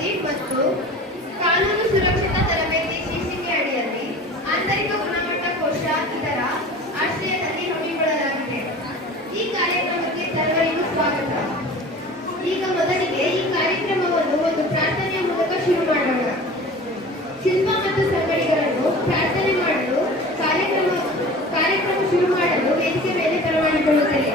ಅಭಿವೃದ್ಧಿ ಮತ್ತು ಕಾನೂನು ಸುರಕ್ಷತಾ ತರಬೇತಿ ಶೀರ್ಷಿಕೆ ಅಡಿಯಲ್ಲಿ ಆಂತರಿಕ ಗುಣಮಟ್ಟ ಕೋಶ ಇದರ ಆಶ್ರಯದಲ್ಲಿ ಹಮ್ಮಿಕೊಳ್ಳಲಾಗಿದೆ. ಈ ಕಾರ್ಯಕ್ರಮಕ್ಕೆ ಸರ್ವರಿಗೂ ಸ್ವಾಗತ. ಈಗ ಮೊದಲಿಗೆ ಈ ಕಾರ್ಯಕ್ರಮವನ್ನು ಒಂದು ಪ್ರಾರ್ಥನೆಯ ಮೂಲಕ ಶುರು ಮಾಡೋಣ. ಶಿಲ್ಪ ಮತ್ತು ಸಂಗಡಿಗರನ್ನು ಪ್ರಾರ್ಥನೆ ಮಾಡಲು ಕಾರ್ಯಕ್ರಮ ಶುರು ಮಾಡಲು ವೇದಿಕೆ ಮೇಲೆ ಬರಮಾಡಿಕೊಳ್ಳುತ್ತೇನೆ.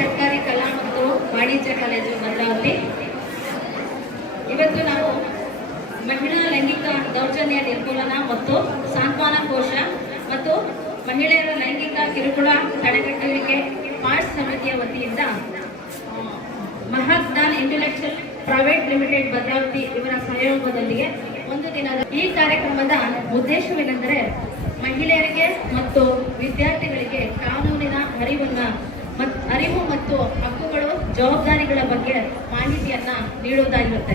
ಸರ್ಕಾರಿ ಕಲಾ ಮತ್ತು ವಾಣಿಜ್ಯ ಕಾಲೇಜು ಭದ್ರಾವತಿ. ಇವತ್ತು ನಾವು ಮಹಿಳಾ ಲೈಂಗಿಕ ದೌರ್ಜನ್ಯ ನಿರ್ಮೂಲನಾ ಮತ್ತು ಸಾಂತ್ವನ ಕೋಶ ಮತ್ತು ಮಹಿಳೆಯರ ಲೈಂಗಿಕ ಕಿರುಕುಳ ತಡೆಗಟ್ಟುವಿಕೆ ಪಾರ್ಟ್ಸ್ ಸಮಿತಿಯ ವತಿಯಿಂದ ಮಹಾಜ್ಞಾನ್ ಇಂಟೆಲೆಕ್ಚುಯಲ್ ಪ್ರೈವೇಟ್ ಲಿಮಿಟೆಡ್ ಭದ್ರಾವತಿ ಇವರ ಸಹಯೋಗದೊಂದಿಗೆ ಒಂದು ದಿನದ ಈ ಕಾರ್ಯಕ್ರಮದ ಉದ್ದೇಶವೇನೆಂದರೆ ಮಹಿಳೆಯರಿಗೆ ಮತ್ತು ವಿದ್ಯಾರ್ಥಿಗಳಿಗೆ ಕಾನೂನಿನ ಅರಿವು ಮತ್ತು ಹಕ್ಕುಗಳು ಜವಾಬ್ದಾರಿಗಳ ಬಗ್ಗೆ ಮಾಹಿತಿಯನ್ನ ನೀಡುವುದಾಗಿರುತ್ತೆ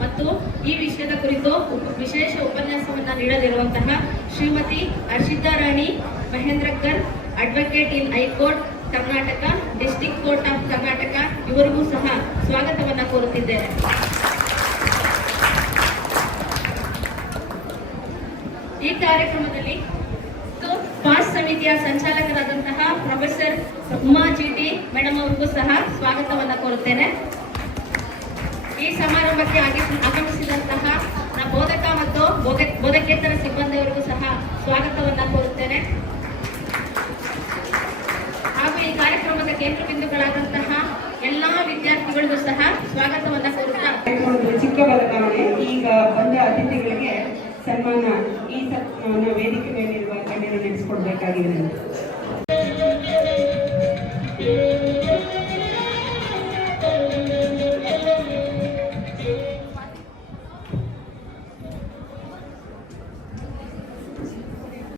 ಮತ್ತು ಈ ವಿಷಯದ ಕುರಿತು ವಿಶೇಷ ಉಪನ್ಯಾಸವನ್ನ ನೀಡಲಿರುವಂತಹ Shrimati Harshitha Rani Mahendrakar, advocate in high court Karnataka, district court of Karnataka, ಇವರಿಗೂ ಸಹ ಸ್ವಾಗತವನ್ನ ಕೋರುತ್ತಿದ್ದೇನೆ. ಈ ಕಾರ್ಯಕ್ರಮದಲ್ಲಿ ಪಾಸ್ ಸಮಿತಿಯ ಸಂಚಾಲಕರಾದಂತಹ ಪ್ರೊಫೆಸರ್ ಉಮಾ ಜಿಟಿ ಮೇಡಮ್ ಅವರಿಗೂ ಸಹ ಸ್ವಾಗತವನ್ನ ಕೋರುತ್ತೇನೆ. ಈ ಸಮಾರಂಭಕ್ಕೆ ಆಗಮಿಸಿದಂತಹ ಬೋಧಕ ಮತ್ತು ಬೋಧಕೇತರ ಸಿಬ್ಬಂದಿಯವರಿಗೂ ಸಹ ಸ್ವಾಗತವನ್ನ ಕೋರುತ್ತೇನೆ. ಹಾಗೂ ಈ ಕಾರ್ಯಕ್ರಮದ ಕೇಂದ್ರ ಬಿಂದುಗಳಾದಂತಹ ಎಲ್ಲಾ ವಿದ್ಯಾರ್ಥಿಗಳಿಗೂ ಸಹ ಸ್ವಾಗತವನ್ನ ಕೋರುತ್ತಾ ಚಿಕ್ಕ ಬದಲಾವಣೆ. ಈಗ ಬಂದ ಅತಿಥಿಗಳಿಗೆ ಸನ್ಮಾನ ಈ ವೇದಿಕೆ ಮೇಲಿರುವ ಗಣ್ಯರು ನಡೆಸಿಕೊಡ್ಬೇಕಾಗಿದೆ.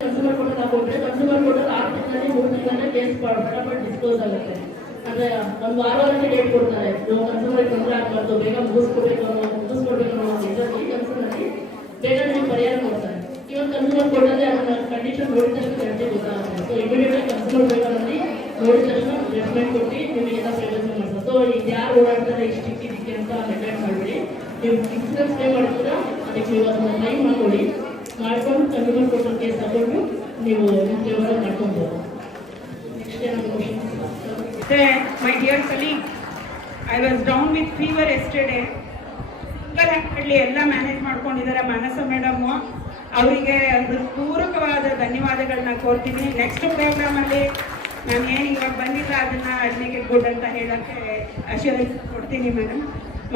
ಕನ್ಸ್ಯೂಮರ್ ಕೋರ್ಟ್ ಹಾಕೊಂಡ್ರೆ ಕನ್ಸ್ಯೂಮರ್ ಕೋರ್ಟ್ 6 ತಿಂಗಳಲ್ಲಿ 3 ತಿಂಗಳನ್ನ ಕೇಸ್ ಫಟಾಫಟ್ ಡಿಸ್ಕ್ಲೋಸ್ ಆಗುತ್ತೆ. ಅಂದ್ರೆ ಒಂದು ವಾರವರೆಗೆ ಡೇಟ್ ಕೊಡ್ತಾರೆ. ನಾವು ಕನ್ಸ್ಯೂಮರ್ ತೊಂದರೆ ಆಗಬಾರ್ದು, ಬೇಗ ಮುಗಿಸ್ಕೊಡ್ಬೇಕು ಅನ್ನೋ ಇದರಲ್ಲಿ ಕನ್ಸ್ಯೂಮರ್ಗೆ ಬೇಗ ನಿಮಗೆ ಪರಿಹಾರ ಕೊಡ್ತಾರೆ. ಇವನ್ ಕನ್ಸ್ಯೂಮರ್ ಕೋರ್ಟ್ ಅಲ್ಲಿ ಅದನ್ನ ಕಂಡೀಷನ್ ನೋಡಿದ ತಕ್ಷಣ ಜನತೆ ಗೊತ್ತಾಗುತ್ತೆ. ಸೊ ಇಮಿಡಿಯೇಟ್ ಕನ್ಸ್ಯೂಮರ್ ಬೇಕಾದಲ್ಲಿ ನೋಡಿದ ತಕ್ಷಣ ಜಡ್ಜ್ಮೆಂಟ್ ಕೊಟ್ಟು ನಿಮಗೆಲ್ಲ ಪ್ರಯೋಜನ ಮಾಡ್ತಾರೆ. ಸೊ ಇದು ಯಾರು ಓಡಾಡ್ತಾರೆ ಇಷ್ಟಕ್ಕೆ ಇದಕ್ಕೆ ಅಂತ ನೆಗ್ಲೆಕ್ಟ್ ಮಾಡಬೇಡಿ. ನೀವು ಇನ್ಸೂರೆನ್ಸ್ ಪೇ ಮಾಡ್ತೀರಾ ಅದಕ್ಕೆ ನೀವು ಅದನ್ನ ಕ್ಲೈಮ್ ಮಾಡ್ಕೊಳ್ಳಿ. ಮಾಡ್ಕೊಂಡು ಕನ್ಸ್ಯೂಮರ್ ಕೋರ್ಟ್ ಕೇಸ್ ತಗೊಂಡು ನೀವು ವ್ಯವಹಾರ ಮಾಡ್ಕೊಬೋದು. ನೆಕ್ಸ್ಟ್ ಏನೋ My dear colleague, I was down with fever yesterday. ಎಲ್ಲ ಮ್ಯಾನೇಜ್ ಮಾಡ್ಕೊಂಡಿದ್ದಾರೆ ಮಾನಸ ಮೇಡಮ್. ಅವರಿಗೆ ಪೂರಕವಾದ ಧನ್ಯವಾದಗಳನ್ನ ಕೋರ್ತೀನಿ. ನೆಕ್ಸ್ಟ್ ಪ್ರೋಗ್ರಾಮ್ ಅಲ್ಲಿ ನಾನು ಏನು ಇವಾಗ ಬಂದಿಲ್ಲ ಅದನ್ನ ಅಡ್ಮಿಗೆ ಗುಡ್ ಅಂತ ಹೇಳಕ್ಕೆ ಅಶ್ಯೂರೆನ್ಸ್ ಕೊಡ್ತೀನಿ ಮೇಡಮ್.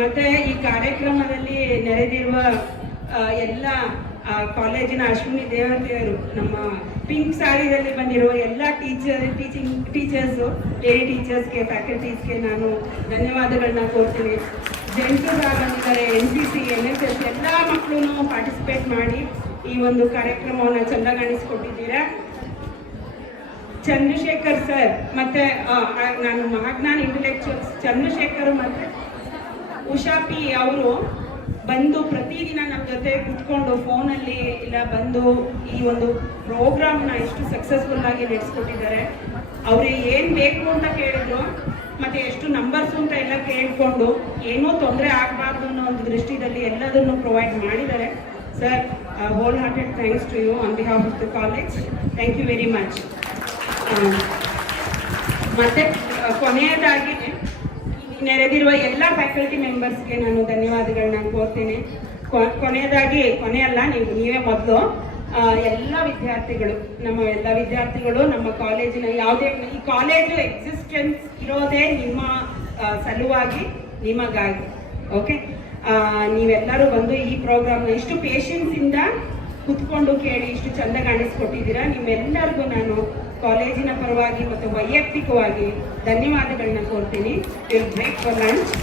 ಮತ್ತೆ ಈ ಕಾರ್ಯಕ್ರಮದಲ್ಲಿ ನೆರೆದಿರುವ ಎಲ್ಲ ಕಾಲೇಜಿನ ಅಶ್ವಿನಿ ದೇವತೆಯರು, ನಮ್ಮ ಪಿಂಕ್ ಸಾರಿಯಲ್ಲಿ ಬಂದಿರುವ ಎಲ್ಲ ಟೀಚರ್ಸು, ಲೇಡಿ ಟೀಚರ್ಸ್ಗೆ, ಫ್ಯಾಕಲ್ಟೀಸ್ಗೆ ನಾನು ಧನ್ಯವಾದಗಳನ್ನ ಕೋರ್ತೀನಿ. ಜೆಂಟ್ಸು ಸಹ ಬಂದಿದ್ದಾರೆ, NCC, NSS ಎಲ್ಲ ಮಕ್ಕಳು ಪಾರ್ಟಿಸಿಪೇಟ್ ಮಾಡಿ ಈ ಒಂದು ಕಾರ್ಯಕ್ರಮವನ್ನು ಚೆಂದಾಗಿಸಿಕೊಟ್ಟಿದ್ದೀರಾ. ಚಂದ್ರಶೇಖರ್ ಸರ್ ಮತ್ತೆ ನಾನು ಮಹಾಜ್ಞಾನ್ ಇಂಟೆಲೆಕ್ಚುಯಲ್ಸ್ ಚಂದ್ರಶೇಖರ್ ಮತ್ತು ಉಷಾ ಪಿ ಅವರು ಬಂದು ಪ್ರತಿದಿನ ನಮ್ಮ ಜೊತೆ ಕುತ್ಕೊಂಡು ಫೋನಲ್ಲಿ ಇಲ್ಲ ಬಂದು ಈ ಒಂದು ಪ್ರೋಗ್ರಾಮ್ನ ಎಷ್ಟು ಸಕ್ಸಸ್ಫುಲ್ ಆಗಿ ನಡೆಸ್ಕೊಟ್ಟಿದ್ದಾರೆ. ಅವ್ರಿಗೆ ಏನು ಬೇಕು ಅಂತ ಕೇಳಿದ್ರು, ಮತ್ತೆ ಎಷ್ಟು ನಂಬರ್ಸು ಅಂತ ಎಲ್ಲ ಕೇಳಿಕೊಂಡು ಏನೂ ತೊಂದರೆ ಆಗಬಾರ್ದು ಅನ್ನೋ ಒಂದು ದೃಷ್ಟಿಯಲ್ಲಿ ಎಲ್ಲದನ್ನು ಪ್ರೊವೈಡ್ ಮಾಡಿದ್ದಾರೆ. Sir, whole hearted thanks to you on behalf of the college. Thank you very much. ಮತ್ತೆ ಕೊನೆಯದಾಗಿ ನೆರೆದಿರುವ ಎಲ್ಲ ಫ್ಯಾಕಲ್ಟಿ ಮೆಂಬರ್ಸ್ಗೆ ನಾನು ಧನ್ಯವಾದಗಳನ್ನ ಕೋರ್ತೇನೆ. ಕೊನೆಯದಾಗಿ, ಕೊನೆಯಲ್ಲ, ನೀವೇ ಮೊದಲು ಎಲ್ಲ ವಿದ್ಯಾರ್ಥಿಗಳು, ನಮ್ಮ ಎಲ್ಲ ವಿದ್ಯಾರ್ಥಿಗಳು ನಮ್ಮ ಕಾಲೇಜಿನ ಯಾವುದೇ, ಈ ಕಾಲೇಜು ಎಕ್ಸಿಸ್ಟೆನ್ಸ್ ಇರೋದೇ ನಿಮ್ಮ ಸಲುವಾಗಿ, ನಿಮಗಾಗಿ. ಓಕೆ, ನೀವೆಲ್ಲರೂ ಬಂದು ಈ ಪ್ರೋಗ್ರಾಮ್ನ ಇಷ್ಟು ಪೇಷನ್ಸಿಂದ ಕುತ್ಕೊಂಡು ಕೇಳಿ ಇಷ್ಟು ಚಂದ ಕಾಣಿಸ್ಕೊಟ್ಟಿದ್ದೀರಾ. ನಿಮ್ಮೆಲ್ಲರಿಗೂ ನಾನು ಕಾಲೇಜಿನ ಪರವಾಗಿ ಮತ್ತು ವೈಯಕ್ತಿಕವಾಗಿ ಧನ್ಯವಾದಗಳನ್ನ ಕೋರ್ತೀನಿ. Will break for lunch.